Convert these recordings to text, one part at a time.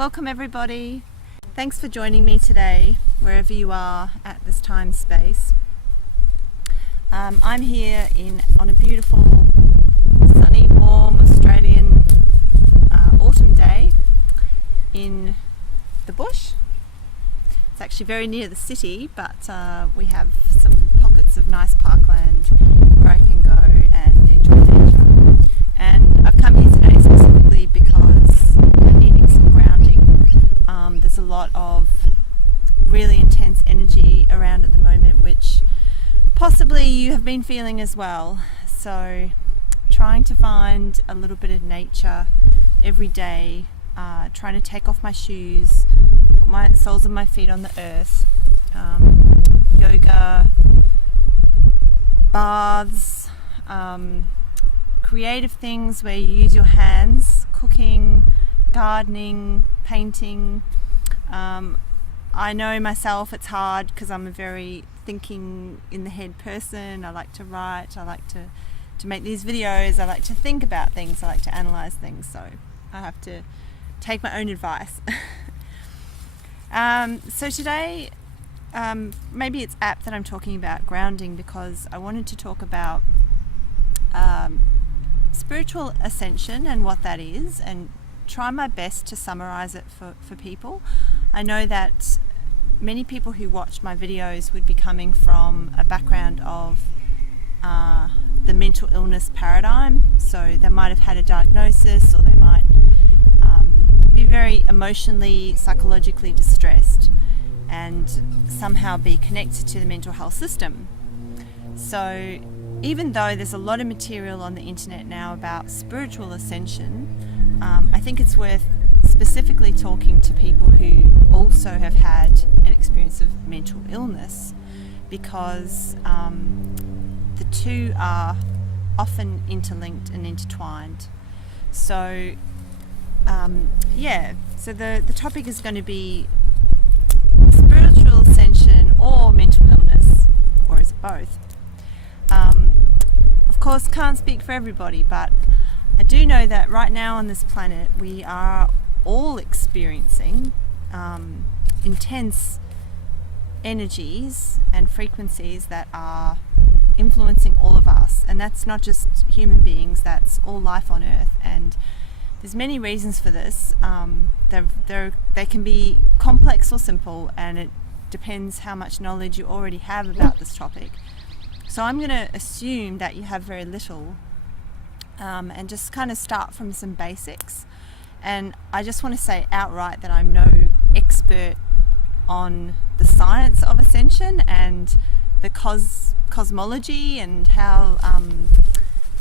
Welcome everybody. Thanks for joining me today, wherever you are at this time space. I'm here on a beautiful, sunny, warm Australian autumn day in the bush. It's actually very near the city, but we have some pockets of nice parkland where I can go and enjoy nature. And I've come here today specifically because I'm needing some grounding. There's a lot of really intense energy around at the moment, which possibly you have been feeling as well. So trying to find a little bit of nature every day, trying to take off my shoes, put my soles of my feet on the earth, yoga, baths, creative things where you use your hands, cooking, gardening, painting. I know myself it's hard because I'm a very thinking in the head person. I like to write, I like to make these videos, I like to think about things, I like to analyze things, so I have to take my own advice. So today, maybe it's apt that I'm talking about grounding because I wanted to talk about spiritual ascension and what that is, and try my best to summarize it for people. I know that many people who watch my videos would be coming from a background of the mental illness paradigm, so they might have had a diagnosis, or they might be very emotionally, psychologically distressed and somehow be connected to the mental health system. So even though there's a lot of material on the internet now about spiritual ascension, I think it's worth specifically talking to people who also have had an experience of mental illness, because the two are often interlinked and intertwined. So so the topic is going to be spiritual ascension or mental illness, or is it both? Of course, can't speak for everybody, but I do know that right now on this planet we are all experiencing intense energies and frequencies that are influencing all of us, and that's not just human beings, that's all life on earth. And there's many reasons for this. They can be complex or simple, and it depends how much knowledge you already have about this topic. So I'm going to assume that you have very little, and just kind of start from some basics. And I just want to say outright that I'm no expert on the science of ascension and the cosmology and how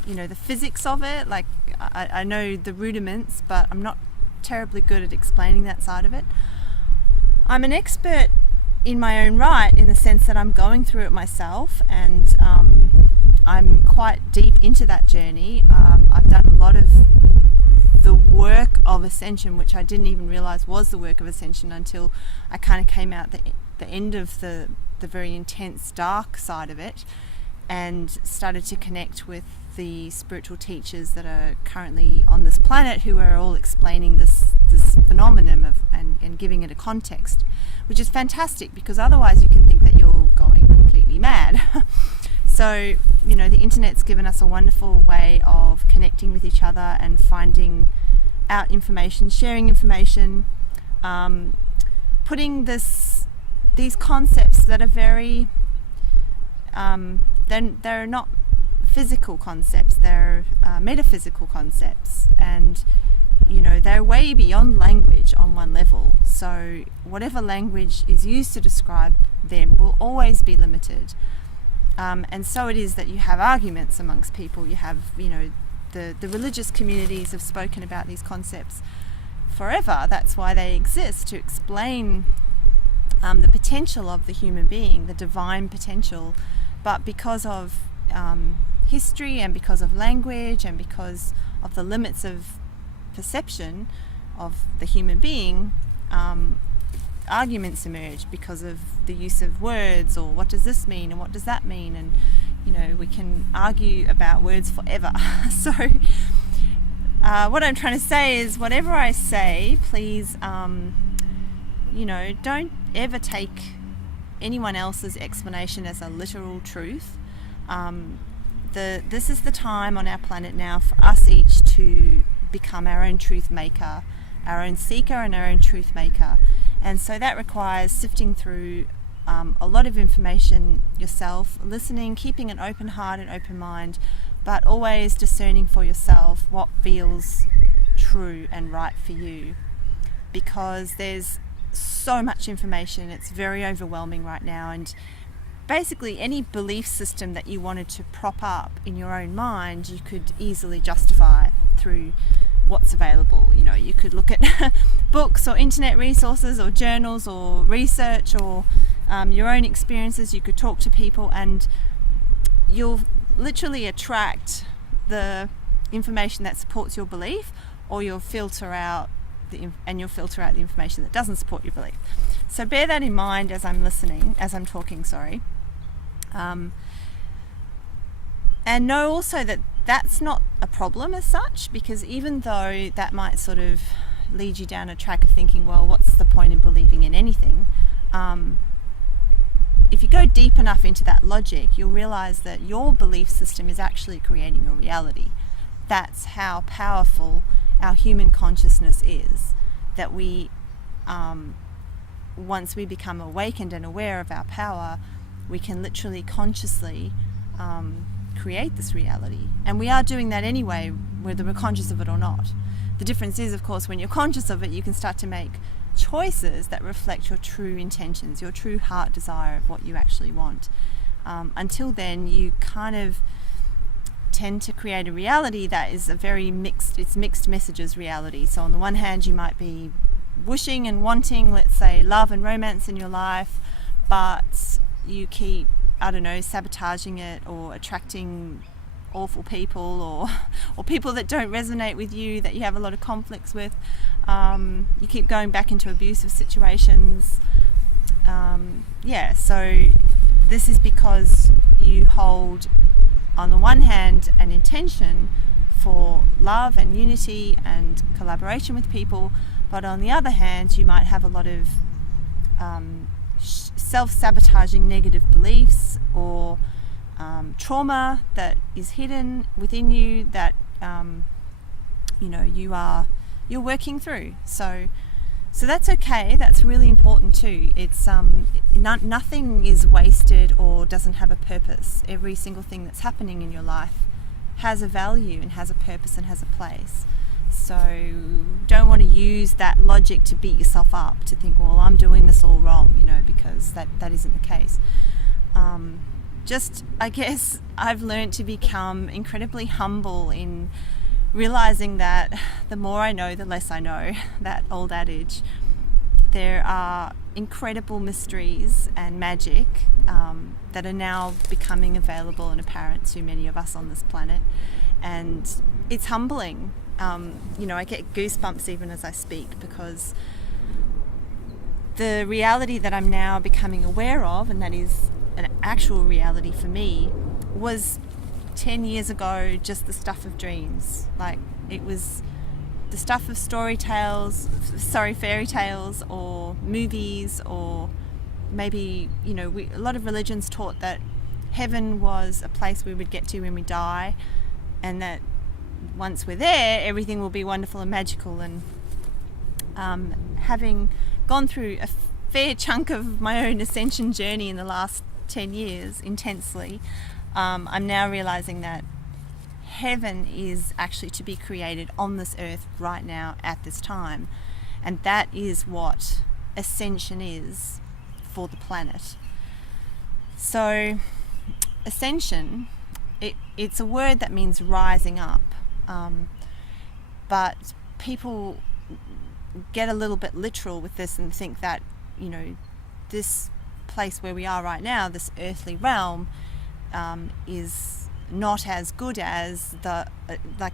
the physics of it. Like I know the rudiments, but I'm not terribly good at explaining that side of it. I'm an expert in my own right, in the sense that I'm going through it myself, and I'm quite deep into that journey. I've done a lot of the work of ascension, which I didn't even realize was the work of ascension until I kind of came out the end of the very intense dark side of it, and started to connect with the spiritual teachers that are currently on this planet, who are all explaining this phenomenon and giving it a context, which is fantastic, because otherwise you can think that you're going completely mad. So, the internet's given us a wonderful way of connecting with each other and finding out information, sharing information, putting these concepts that are very, they're not physical concepts, they're metaphysical concepts, and they're way beyond language on one level. So whatever language is used to describe them will always be limited. And so it is that you have arguments amongst people. You have, the religious communities have spoken about these concepts forever. That's why they exist, to explain the potential of the human being, the divine potential. But because of history, and because of language, and because of the limits of perception of the human being, arguments emerge because of the use of words, or what does this mean and what does that mean, and we can argue about words forever. So what I'm trying to say is, whatever I say, please, don't ever take anyone else's explanation as a literal truth. This is the time on our planet now for us each to become our own truth maker, our own seeker and our own truth maker. And so that requires sifting through a lot of information yourself, listening, keeping an open heart and open mind, but always discerning for yourself what feels true and right for you, because there's so much information. It's very overwhelming right now, and basically any belief system that you wanted to prop up in your own mind, you could easily justify through what's available. You could look at books or internet resources or journals or research or your own experiences. You could talk to people, and you'll literally attract the information that supports your belief, or you'll filter out the information that doesn't support your belief. So bear that in mind as I'm talking. And know also that that's not a problem as such, because even though that might sort of lead you down a track of thinking, well, what's the point in believing in anything? If you go deep enough into that logic, you'll realize that your belief system is actually creating your reality. That's how powerful our human consciousness is, that we, once we become awakened and aware of our power, we can literally consciously create this reality. And we are doing that anyway, whether we're conscious of it or not. The difference is, of course, when you're conscious of it, you can start to make choices that reflect your true intentions, your true heart desire of what you actually want. Until then, you kind of tend to create a reality that is mixed messages reality. So on the one hand, you might be wishing and wanting, let's say, love and romance in your life, but you keep, sabotaging it, or attracting awful people, or people that don't resonate with you, that you have a lot of conflicts with. You keep going back into abusive situations. So this is because you hold, on the one hand, an intention for love and unity and collaboration with people, but on the other hand, you might have a lot of self-sabotaging negative beliefs or trauma that is hidden within you that you're working through. So that's okay. That's really important too. It's nothing is wasted or doesn't have a purpose. Every single thing that's happening in your life has a value and has a purpose and has a place. So don't want to use that logic to beat yourself up, to think, well, I'm doing this all wrong, because that isn't the case. I guess I've learned to become incredibly humble in realizing that the more I know, the less I know, that old adage. There are incredible mysteries and magic that are now becoming available and apparent to many of us on this planet, and it's humbling. I get goosebumps even as I speak, because the reality that I'm now becoming aware of, and that is an actual reality for me, was 10 years ago just the stuff of dreams. Like, it was the stuff of fairy tales or movies, or maybe, a lot of religions taught that heaven was a place we would get to when we die, and that once we're there, everything will be wonderful and magical. And having gone through a fair chunk of my own ascension journey in the last 10 years intensely, I'm now realizing that heaven is actually to be created on this earth right now at this time, and that is what ascension is for the planet. So ascension, it's a word that means rising up, but people get a little bit literal with this and think that this place where we are right now, this earthly realm, is not as good as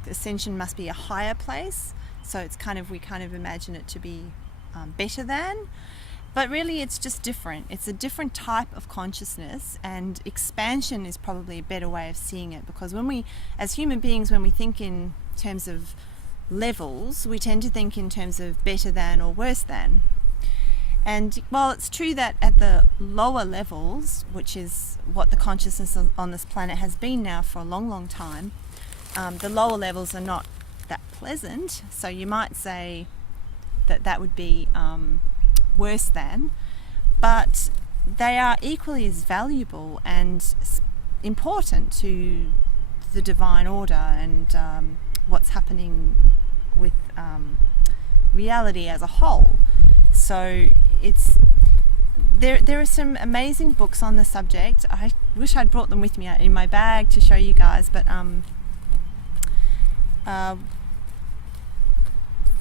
ascension must be a higher place. So it's we imagine it to be better than, but really it's just different. It's a different type of consciousness, and expansion is probably a better way of seeing it, because when we, as human beings, when we think in terms of levels, we tend to think in terms of better than or worse than. And while it's true that at the lower levels, which is what the consciousness on this planet has been now for a long, long time, the lower levels are not that pleasant. So you might say that that would be worse than, but they are equally as valuable and important to the divine order and what's happening with reality as a whole. So there are some amazing books on the subject. I wish I'd brought them with me in my bag to show you guys, but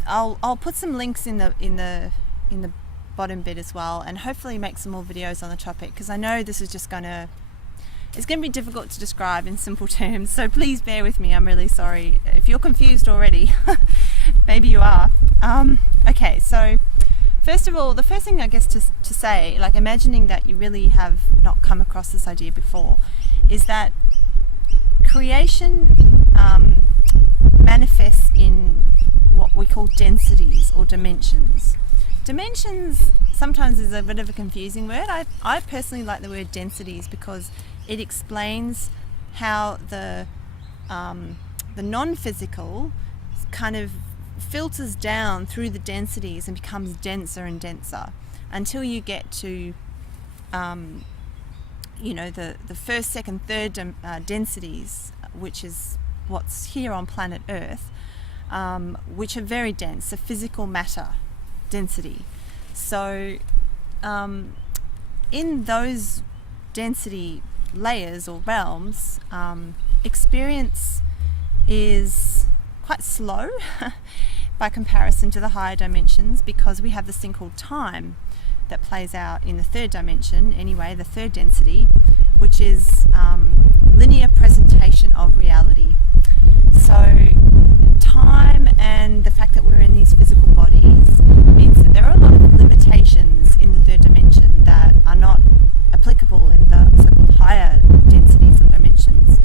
I'll put some links in the bottom bit as well, and hopefully make some more videos on the topic, because I know this is just it's going to be difficult to describe in simple terms, so please bear with me. I'm really sorry if you're confused already. Maybe you are. Okay, so first of all, the first thing I guess to say, like imagining that you really have not come across this idea before, is that creation manifests in what we call densities or dimensions. Dimensions sometimes is a bit of a confusing word. I personally like the word densities because it explains how the non-physical kind of filters down through the densities and becomes denser and denser until you get to the first, second, third densities, which is what's here on planet Earth, which are very dense, a physical matter density. So in those density layers or realms, experience is quite slow by comparison to the higher dimensions, because we have this thing called time that plays out in the third dimension, anyway, the third density, which is linear presentation of reality. So time and the fact that we're in these physical bodies means that there are a lot of limitations in the third dimension that are not applicable in the so-called higher densities or dimensions.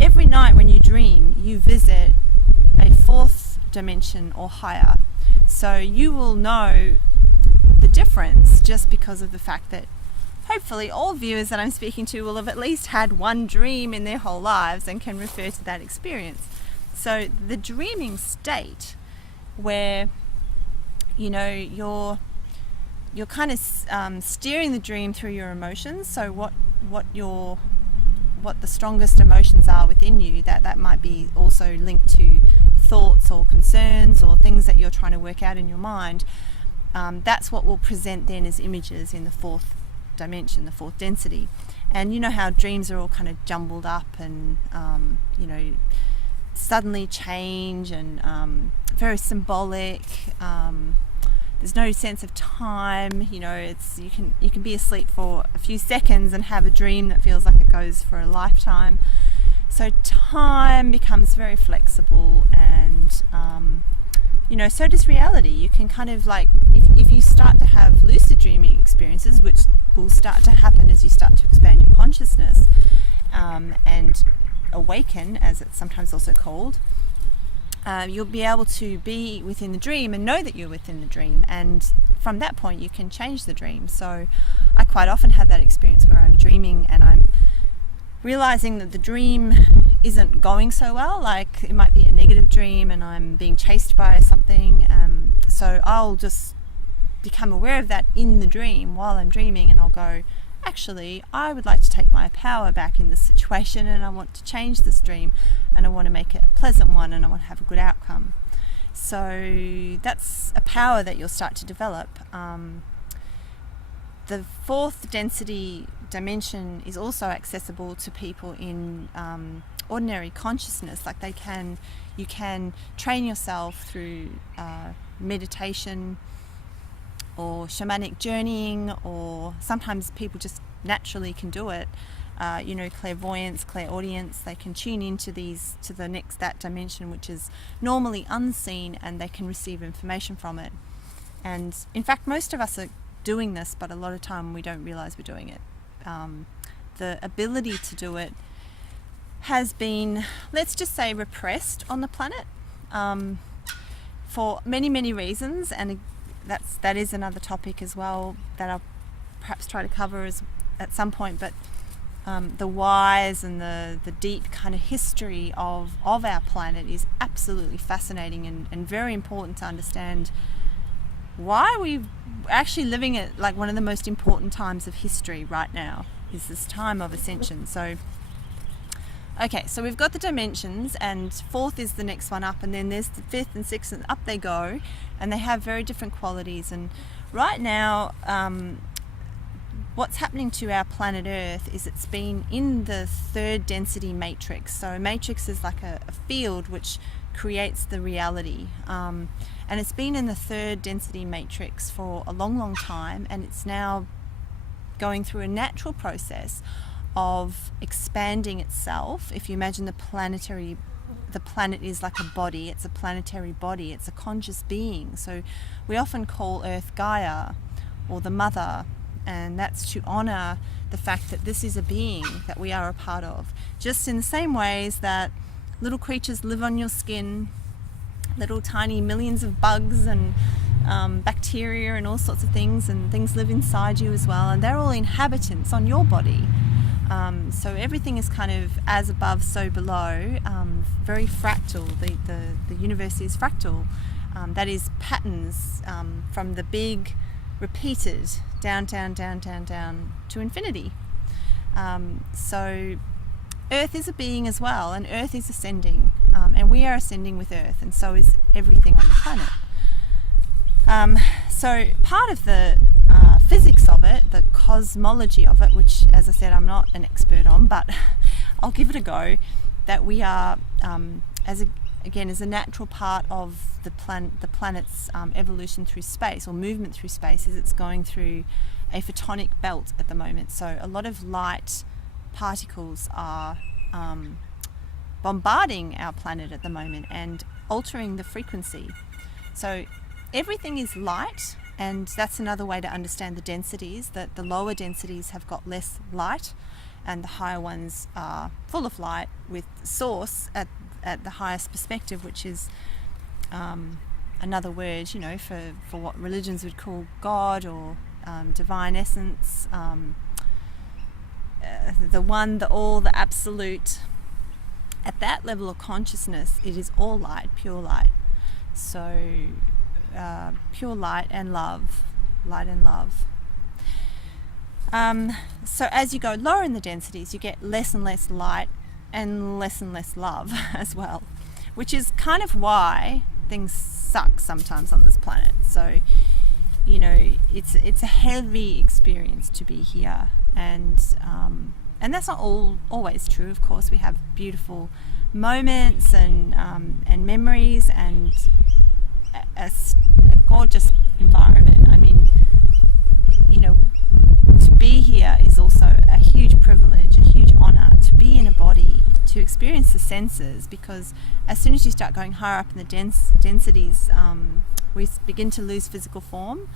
Every night when you dream, you visit a fourth dimension or higher. So you will know the difference just because of the fact that hopefully all viewers that I'm speaking to will have at least had one dream in their whole lives and can refer to that experience. So the dreaming state, where you're kind of steering the dream through your emotions. So what the strongest emotions are within you, that might be also linked to thoughts or concerns or things that you're trying to work out in your mind. That's what will present then as images in the fourth dimension, the fourth density. And you know how dreams are all kind of jumbled up and suddenly change and very symbolic. There's no sense of time. It's you can be asleep for a few seconds and have a dream that feels like it goes for a lifetime. So time becomes very flexible, and so does reality. You can kind of like, if you start to have lucid dreaming experiences, which will start to happen as you start to expand your consciousness and awaken, as it's sometimes also called, you'll be able to be within the dream and know that you're within the dream, and from that point you can change the dream. So I quite often have that experience where I'm dreaming and I'm realizing that the dream isn't going so well, like it might be a negative dream and I'm being chased by something, so I'll just become aware of that in the dream while I'm dreaming, and I'll go, actually, I would like to take my power back in this situation, and I want to change this dream, and I want to make it a pleasant one, and I want to have a good outcome. So that's a power that you'll start to develop. The fourth density dimension is also accessible to people in ordinary consciousness. Like you can train yourself through meditation or shamanic journeying, or sometimes people just naturally can do it. Clairvoyance, clairaudience, they can tune into that dimension, which is normally unseen, and they can receive information from it. And in fact, most of us are doing this, but a lot of time we don't realize we're doing it. The ability to do it has been, let's just say, repressed on the planet for many, many reasons, and that is another topic as well that I'll perhaps try to cover at some point. But the whys and the deep kind of history of our planet is absolutely fascinating and very important to understand why we're actually living at like one of the most important times of history right now, is this time of ascension. So okay, so we've got the dimensions, and fourth is the next one up, and then there's the fifth and sixth, and up they go, and they have very different qualities. And right now, what's happening to our planet Earth is it's been in the third density matrix. So a matrix is like a field which creates the reality, and it's been in the third density matrix for a long, long time, and it's now going through a natural process of expanding itself. If you imagine the planet is like a body, it's a planetary body, it's a conscious being. So we often call Earth Gaia, or the mother, and that's to honor the fact that this is a being that we are a part of. Just in the same ways that little creatures live on your skin, little tiny millions of bugs and bacteria and all sorts of things, and things live inside you as well, and they're all inhabitants on your body. So everything is kind of as above, so below, very fractal. The universe is fractal. That is patterns from the big, repeated, down to infinity. So Earth is a being as well, and Earth is ascending, and we are ascending with Earth, and so is everything on the planet. So part of the physics of it, the cosmology of it, which, as I said, I'm not an expert on, but I'll give it a go, that we are, as a natural part of the planet's evolution through space, or movement through space, is it's going through a photonic belt at the moment. So a lot of light particles are bombarding our planet at the moment and altering the frequency. So everything is light, and that's another way to understand the densities, that the lower densities have got less light and the higher ones are full of light, with source at the highest perspective, which is another word, for what religions would call God, or divine essence, the one, the all, the absolute. At that level of consciousness, it is all light, pure light. So pure light and love. So as you go lower in the densities, you get less and less light and less love as well, which is kind of why things suck sometimes on this planet. So it's a heavy experience to be here, and that's not always true. Of course, we have beautiful moments and memories and a gorgeous environment. I mean, to be here is also a huge privilege, a huge honor, to be in a body, to experience the senses, because as soon as you start going higher up in the densities, we begin to lose physical form.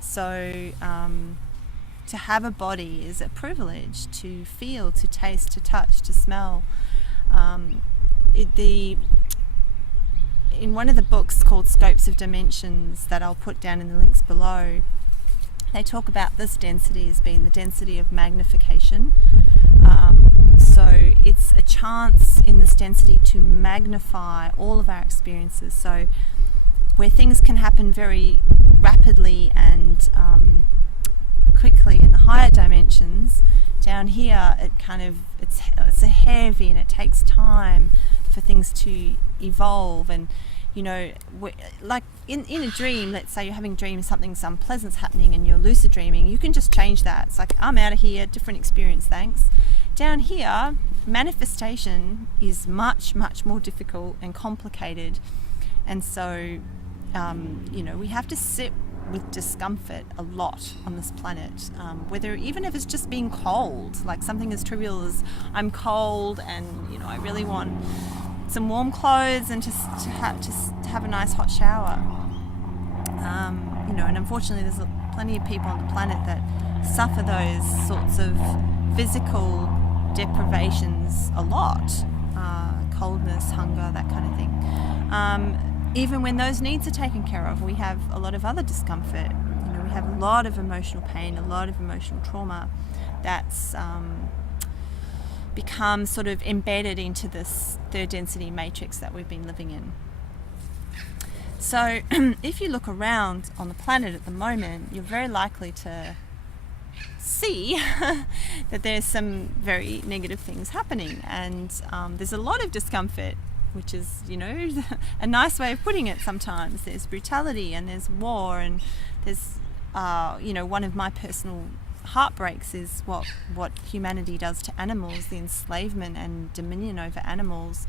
So to have a body is a privilege, to feel, to taste, to touch, to smell. In one of the books called Scopes of Dimensions, that I'll put down in the links below, they talk about this density as being the density of magnification. So it's a chance in this density to magnify all of our experiences. So where things can happen very rapidly and quickly in the higher dimensions, down here it's a heavy, and it takes time for things to evolve. And like in a dream, let's say you're having a dream, some pleasant's happening, and you're lucid dreaming, you can just change that. It's like, I'm out of here, different experience, thanks. Down here, manifestation is much more difficult and complicated, and so we have to sit with discomfort a lot on this planet, even if it's just being cold, like something as trivial as I'm cold and I really want some warm clothes and to have a nice hot shower. And unfortunately there's plenty of people on the planet that suffer those sorts of physical deprivations a lot, coldness, hunger, that kind of thing. Even when those needs are taken care of, we have a lot of other discomfort. We have a lot of emotional pain, a lot of emotional trauma that's become sort of embedded into this third density matrix that we've been living in. So if you look around on the planet at the moment, you're very likely to see that there's some very negative things happening, and there's a lot of discomfort, which is, a nice way of putting it sometimes. There's brutality and there's war, and there's, one of my personal heartbreaks is what humanity does to animals, the enslavement and dominion over animals,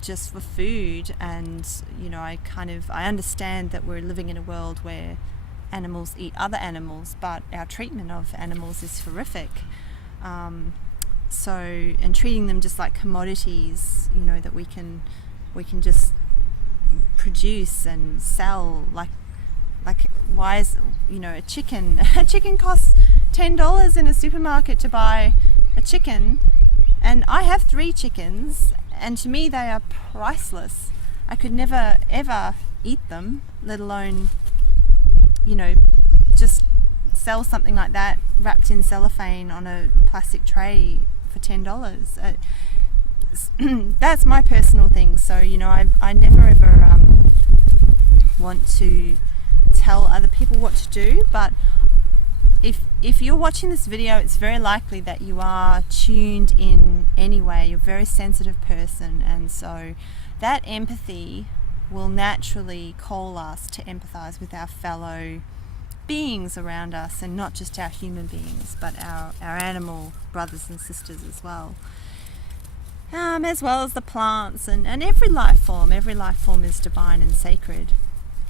just for food. And I understand that we're living in a world where animals eat other animals, but our treatment of animals is horrific. And treating them just like commodities, that we can just produce and sell, like why is a chicken costs $10 in a supermarket to buy a chicken, and I have 3 chickens, and to me they are priceless. I could never ever eat them, let alone just sell something like that wrapped in cellophane on a plastic tray for $10. That's my personal thing. So I never ever want to tell other people what to do, but if you're watching this video, it's very likely that you are tuned in anyway. You're a very sensitive person, and so that empathy will naturally call us to empathize with our fellow beings around us, and not just our human beings, but our animal brothers and sisters as well. As well as the plants and every life form. Every life form is divine and sacred.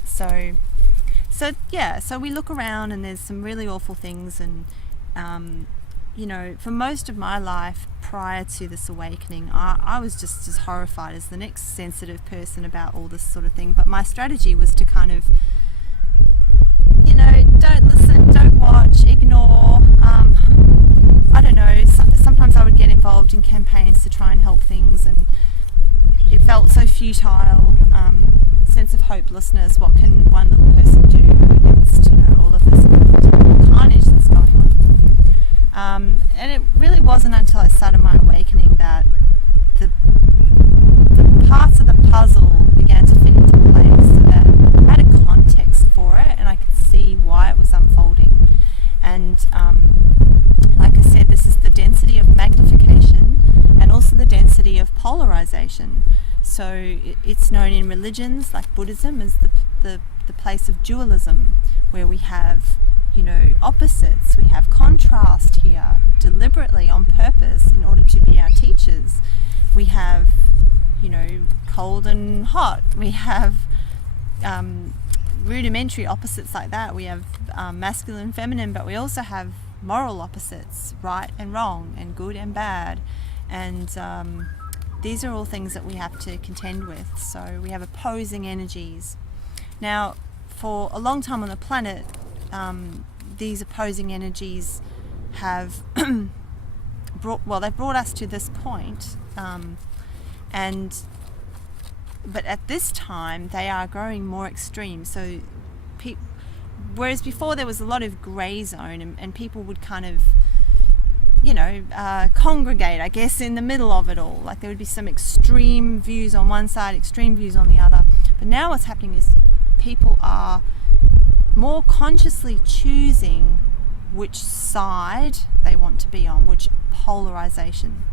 So we look around and there's some really awful things, and for most of my life prior to this awakening, I was just as horrified as the next sensitive person about all this sort of thing. But my strategy was to kind of, don't listen, don't watch, ignore. I don't know, sometimes I would get involved in campaigns to try and help things, and it felt so futile, sense of hopelessness. What can one little person do against all of this carnage that's going on? And it really wasn't until I started my awakening that the parts of the puzzle began to fit into place, so that I had a context for it and I could see why it was unfolding. And like I said, this is the density of magnification and also the density of polarization. So it's known in religions like Buddhism as the place of dualism, where we have opposites. We have contrast here deliberately on purpose in order to be our teachers. We have cold and hot. We have rudimentary opposites like that. We have masculine and feminine, but we also have moral opposites, right and wrong, and good and bad. And these are all things that we have to contend with. So we have opposing energies. Now, for a long time on the planet, these opposing energies have they've brought us to this point, but at this time they are growing more extreme. So whereas before there was a lot of grey zone, and people would kind of congregate, I guess, in the middle of it all. Like there would be some extreme views on one side, extreme views on the other. But now what's happening is people are more consciously choosing which side they want to be on, which polarization.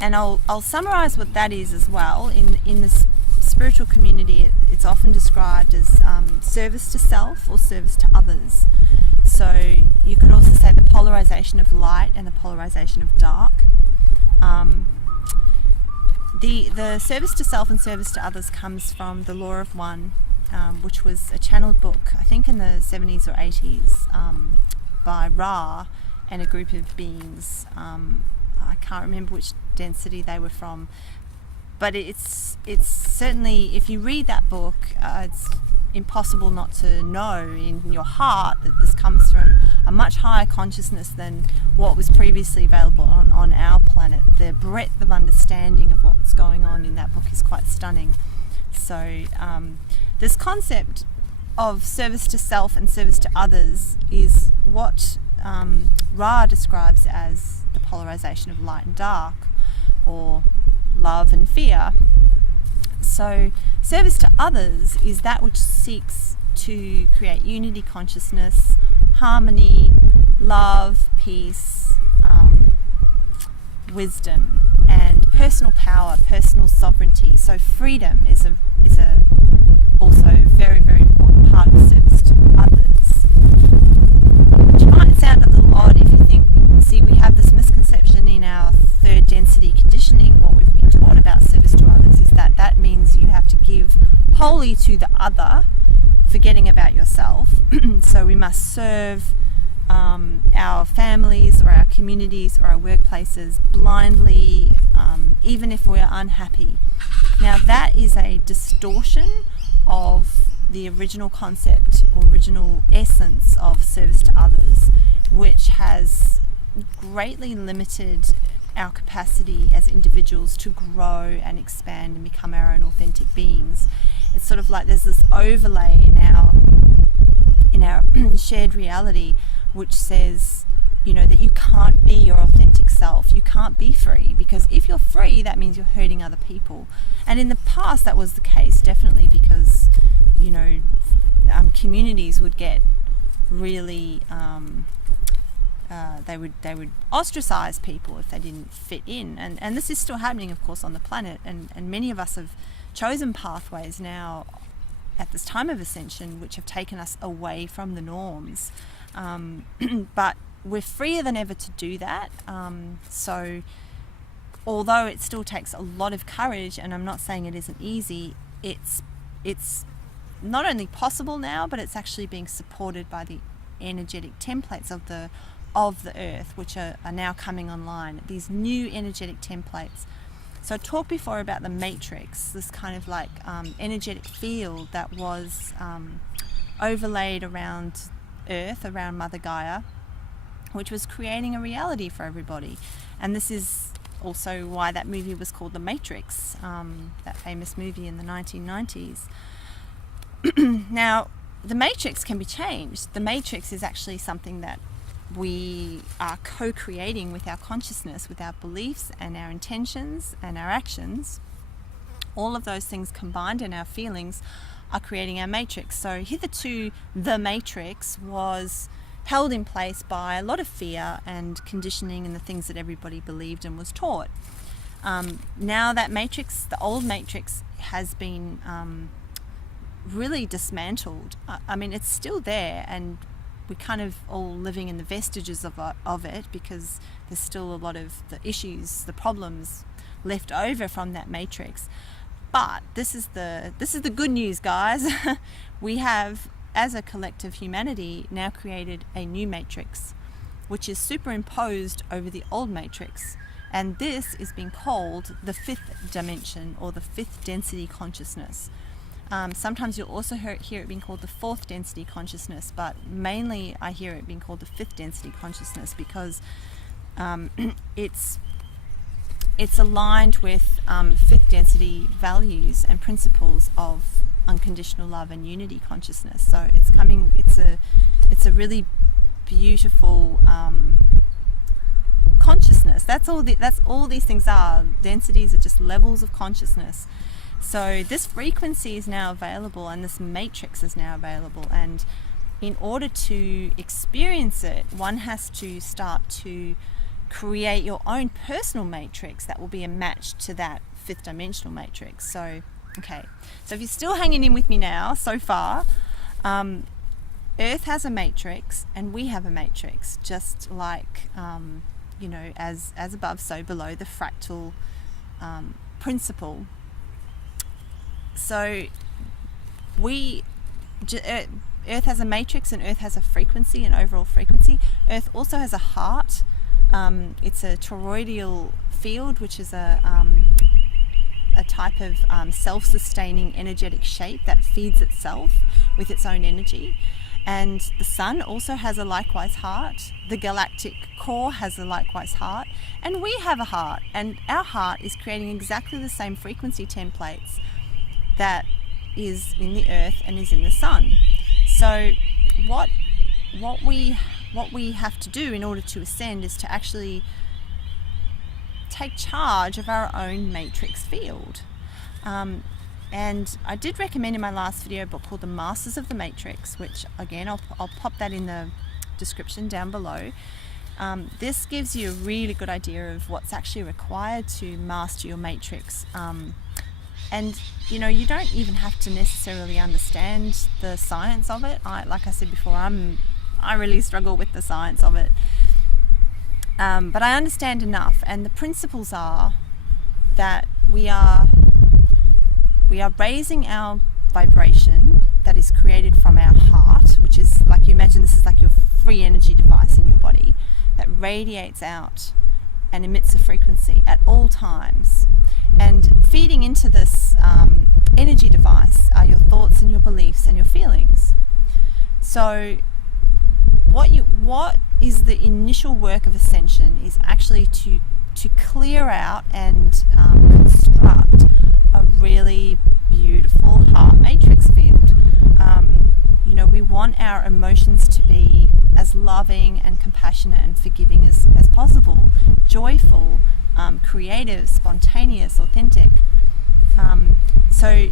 And I'll summarize what that is as well. In the spiritual community, it's often described as service to self or service to others. So you could also say the polarization of light and the polarization of dark. The service to self and service to others comes from the Law of One, which was a channeled book, I think in the 70s or 80s, by Ra and a group of beings. I can't remember which density they were from, but it's certainly, if you read that book, impossible not to know in your heart that this comes from a much higher consciousness than what was previously available on our planet. The breadth of understanding of what's going on in that book is quite stunning. So this concept of service to self and service to others is what Ra describes as the polarization of light and dark, or love and fear. So service to others is that which seeks to create unity consciousness, harmony, love, peace, wisdom, and personal power, personal sovereignty. So freedom is a also very, very important part of service to others. Which might sound a little odd if you think, see, we have this misconception in our third density conditioning. What we've been taught about service to others is that that means you have to give wholly to the other, forgetting about yourself. So we must serve our families or our communities or our workplaces blindly, even if we're unhappy. Now that is a distortion of the original concept or original essence of service to others, which has greatly limited our capacity as individuals to grow and expand and become our own authentic beings. It's sort of like there's this overlay in our shared reality which says, you know, that you can't be your authentic self, you can't be free, because if you're free, that means you're hurting other people. And in the past that was the case, definitely, because, you know, communities would get really they would ostracize people if they didn't fit in, and this is still happening, of course, on the planet, and many of us have chosen pathways now at this time of ascension which have taken us away from the norms, but we're freer than ever to do that. So although it still takes a lot of courage, and I'm not saying it isn't easy, it's not only possible now, but it's actually being supported by the energetic templates of the earth, which are now coming online, these new energetic templates. So I talked before about the matrix, this kind of like energetic field that was overlaid around Earth, around Mother Gaia, which was creating a reality for everybody. And this is also why that movie was called The Matrix, that famous movie in the 1990s. Now, the matrix can be changed. The matrix is actually something that we are co-creating with our consciousness, with our beliefs and our intentions and our actions. All of those things combined and our feelings are creating our matrix. So hitherto, the matrix was held in place by a lot of fear and conditioning and the things that everybody believed and was taught. Now that matrix, the old matrix, has been really dismantled. I mean, it's still there, and we're kind of all living in the vestiges of it, because there's still a lot of the issues, the problems left over from that matrix. But this is the good news, guys. We have, as a collective humanity, now created a new matrix, which is superimposed over the old matrix, and this is being called the fifth dimension, or the fifth density consciousness. Sometimes you'll also hear it being called the fourth density consciousness, but mainly I hear it being called the fifth density consciousness because it's aligned with fifth density values and principles of unconditional love and unity consciousness. So it's a really beautiful consciousness. That's all these things are. Densities are just levels of consciousness. So this frequency is now available, and this matrix is now available, and in order to experience it, one has to start to create your own personal matrix that will be a match to that fifth dimensional matrix. So okay, so if you're still hanging in with me now so far, Earth has a matrix and we have a matrix, just like as above so below, the fractal principle. So Earth has a matrix, and Earth has a frequency, an overall frequency. Earth also has a heart. It's a toroidal field, which is a a type of self-sustaining energetic shape that feeds itself with its own energy. And the sun also has a likewise heart. The galactic core has a likewise heart. And we have a heart. And our heart is creating exactly the same frequency templates that is in the earth and is in the sun. So what we have to do in order to ascend is to actually take charge of our own matrix field. And I did recommend in my last video a book called The Masters of the Matrix, which again I'll pop that in the description down below. This gives you a really good idea of what's actually required to master your matrix. And you know, you don't even have to necessarily understand the science of it. Like I said before, I really struggle with the science of it. But I understand enough, and the principles are that we are raising our vibration that is created from our heart, which is like, you imagine this is like your free energy device in your body that radiates out and emits a frequency at all times. And feeding into this energy device are your thoughts and your beliefs and your feelings. So what is the initial work of ascension is actually to clear out and construct a really beautiful heart matrix field. You know, we want our emotions to be as loving and compassionate and forgiving as possible, joyful, creative, spontaneous, authentic. So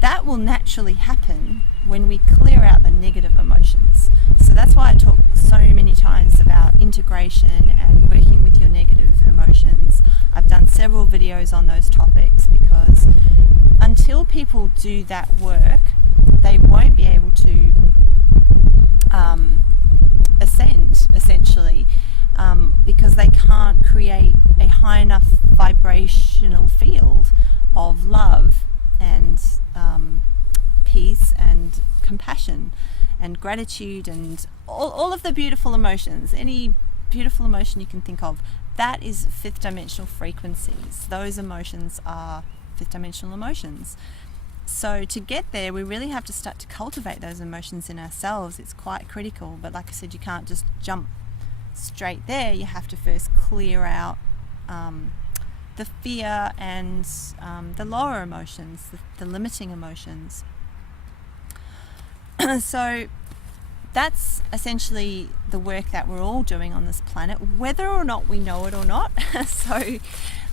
that will naturally happen when we clear out the negative emotions. So that's why I talk so many times about integration and working with your negative emotions. I've done several videos on those topics, because until people do that work, they won't be able to ascend, essentially, because they can't create a high enough vibrational field of love and peace and compassion and gratitude and all of the beautiful emotions. Any beautiful emotion you can think of, that is fifth dimensional frequencies. Those emotions are fifth dimensional emotions. So to get there, we really have to start to cultivate those emotions in ourselves. It's quite critical, but like I said, you can't just jump straight there. You have to first clear out the fear and the lower emotions, the limiting emotions. So that's essentially the work that we're all doing on this planet, whether or not we know it or not. So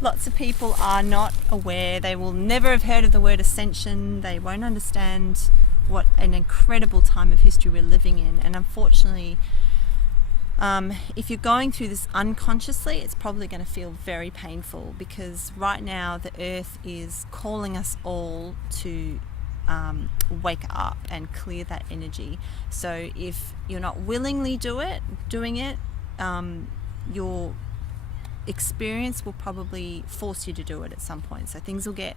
lots of people are not aware. They will never have heard of the word ascension. They won't understand what an incredible time of history we're living in. And unfortunately, if you're going through this unconsciously, it's probably going to feel very painful, because right now the earth is calling us all to wake up and clear that energy. So if you're not willingly doing it, your experience will probably force you to do it at some point. So things will get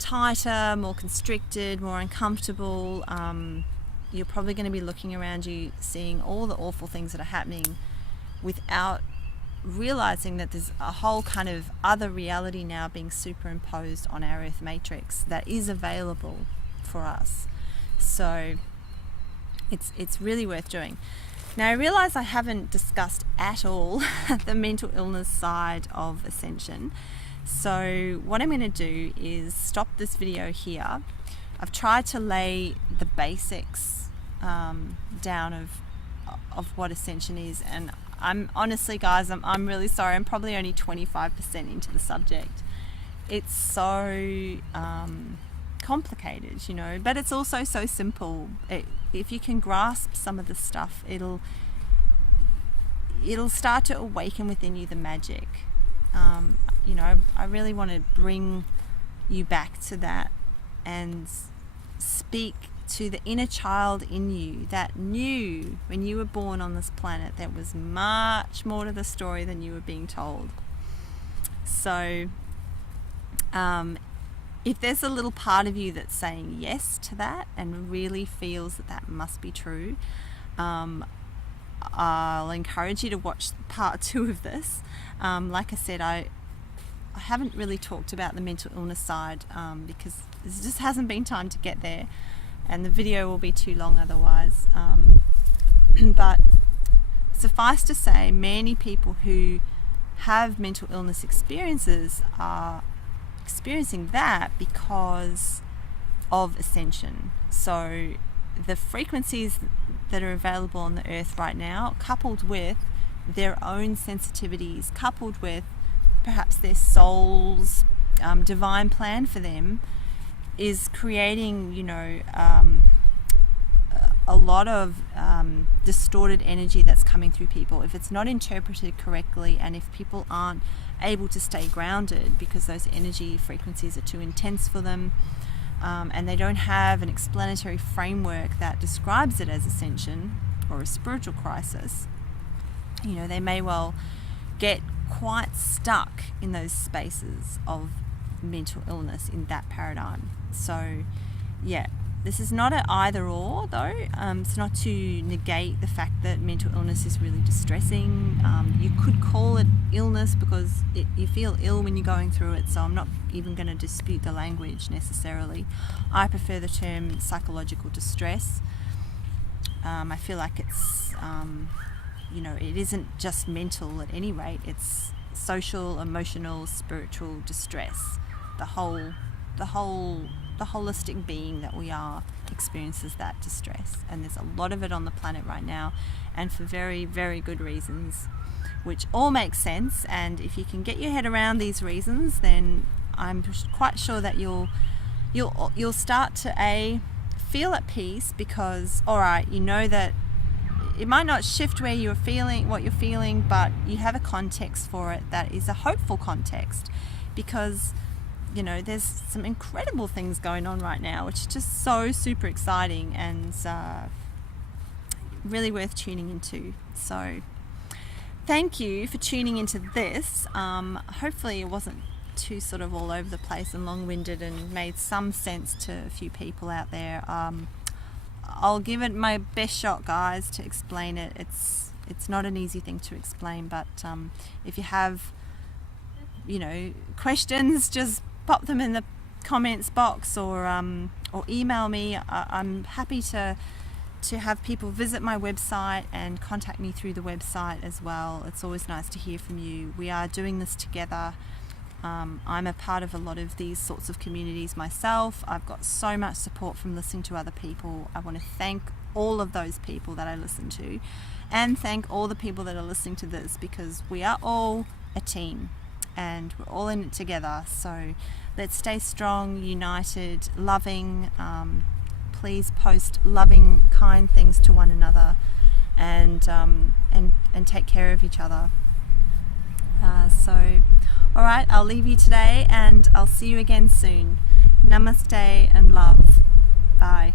tighter, more constricted, more uncomfortable. You're probably going to be looking around you, seeing all the awful things that are happening without realizing that there's a whole kind of other reality now being superimposed on our earth matrix that is available for us. So it's really worth doing. Now I realize I haven't discussed at all the mental illness side of Ascension. So what I'm going to do is stop this video here. I've tried to lay the basics down of what Ascension is, and I'm honestly, guys, I'm really sorry. I'm probably only 25% into the subject. It's so complicated, you know, but it's also so simple. If you can grasp some of the stuff, it'll start to awaken within you the magic. You know, I really want to bring you back to that and speak to the inner child in you that knew when you were born on this planet there was much more to the story than you were being told. So if there's a little part of you that's saying yes to that and really feels that must be true, I'll encourage you to watch part 2 of this. Like I said, I haven't really talked about the mental illness side because there just hasn't been time to get there, and the video will be too long otherwise. But suffice to say, many people who have mental illness experiences are experiencing that because of Ascension. So the frequencies that are available on the earth right now, coupled with their own sensitivities, coupled with perhaps their soul's divine plan for them, is creating, a lot of distorted energy that's coming through people. If it's not interpreted correctly, and if people aren't able to stay grounded because those energy frequencies are too intense for them, and they don't have an explanatory framework that describes it as Ascension or a spiritual crisis, they may well get quite stuck in those spaces of mental illness in that paradigm. So yeah, this is not an either or though. It's not to negate the fact that mental illness is really distressing. You could call it illness because you feel ill when you're going through it, so I'm not even going to dispute the language necessarily. I prefer the term psychological distress. I feel like it's it isn't just mental at any rate, it's social, emotional, spiritual distress. The holistic being that we are experiences that distress, and there's a lot of it on the planet right now, and for very, very good reasons, which all make sense. And if you can get your head around these reasons, then I'm quite sure that you'll start to feel at peace, because alright, that it might not shift what you're feeling, but you have a context for it that is a hopeful context, because there's some incredible things going on right now, which is just so super exciting and really worth tuning into. So thank you for tuning into this. Hopefully it wasn't too sort of all over the place and long-winded, and made some sense to a few people out there. I'll give it my best shot, guys, to explain it. It's not an easy thing to explain, but if you have questions, just pop them in the comments box, or email me. I'm happy to have people visit my website and contact me through the website as well. It's always nice to hear from you. We are doing this together. I'm a part of a lot of these sorts of communities myself. I've got so much support from listening to other people. I want to thank all of those people that I listen to, and thank all the people that are listening to this, because we are all a team and we're all in it together. So let's stay strong, united, loving. Please post loving, kind things to one another, and take care of each other. So alright, I'll leave you today, and I'll see you again soon. Namaste and love. Bye.